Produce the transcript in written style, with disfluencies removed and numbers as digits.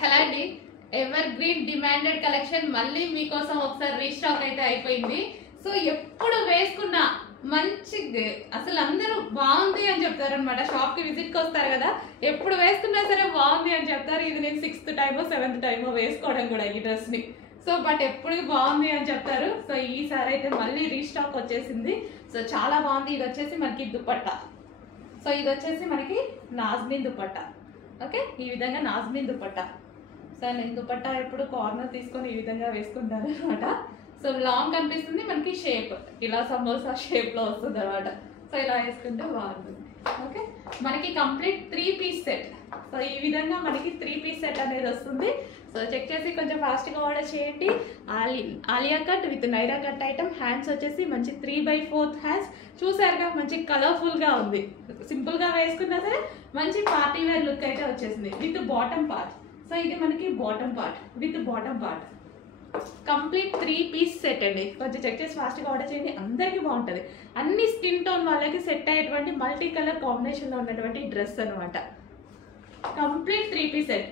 Hello అండి, ever green demanded collection మళ్ళీ మీకోసం ఒకసారి రీస్టాక్ అయితే అయిపోయింది. సో ఎప్పుడు వేసుకున్నా మంచి అసలు అందరూ బాగుంది అని చెప్తారు అనమాట. షాప్ కి విజిట్ కి వస్తారు కదా, ఎప్పుడు వేసుకున్నా సరే బాగుంది అని చెప్తారు. ఇది నేను 6th టైమో 7th టైమో వేసుకోవడం కూడా ఈ డ్రెస్ ని. సో బట్ ఎప్పుడు బాగుంది అని చెప్తారు. సో ఈసారి అయితే మళ్ళీ రీస్టాక్ వచ్చేసింది. సో చాలా బాగుంది. ఇది వచ్చేసి మనకి దుపట్టా. సో ఇది వచ్చేసి మనకి నాజ్మిన్ దుపట్టా. ఓకే, ఈ విధంగా నాజ్మిన్ దుపట్టా. సో నేను దుపట్టా ఎప్పుడు కార్నర్ తీసుకొని ఈ విధంగా వేసుకుంటాను అనమాట. సో లాంగ్ కనిపిస్తుంది, మనకి షేప్ ఇలా సమోసా షేప్ లో వస్తుంది అనమాట. సో ఇలా వేసుకుంటే బాగుంటుంది. ఓకే, మనకి కంప్లీట్ 3 పీస్ సెట్. సో ఈ విధంగా మనకి 3 పీస్ సెట్ అనేది వస్తుంది. సో చెక్ చేసి కొంచెం ఫాస్ట్గా ఆర్డర్ చేయండి. Alia cut with Naira cut item. Hands వచ్చేసి మంచి 3/4 హ్యాండ్స్. చూసారుగా మంచి కలర్ఫుల్గా ఉంది. సింపుల్గా వేసుకున్నా సరే మంచి పార్టీ వేర్ లుక్ అయితే వచ్చేసింది విత్ బాటమ్ పార్ట్. సో ఇది మనకి bottom part with bottom part. Complete 3 piece set అండి. కొంచెం చెక్ చేసి ఫాస్ట్గా ఆర్డర్ చేయండి. అందరికీ బాగుంటుంది. అన్ని స్కిన్ టోన్ వాళ్ళకి సెట్ అయ్యేటువంటి మల్టీ కలర్ కాంబినేషన్లో ఉన్నటువంటి డ్రెస్ అనమాట. Complete 3 piece set.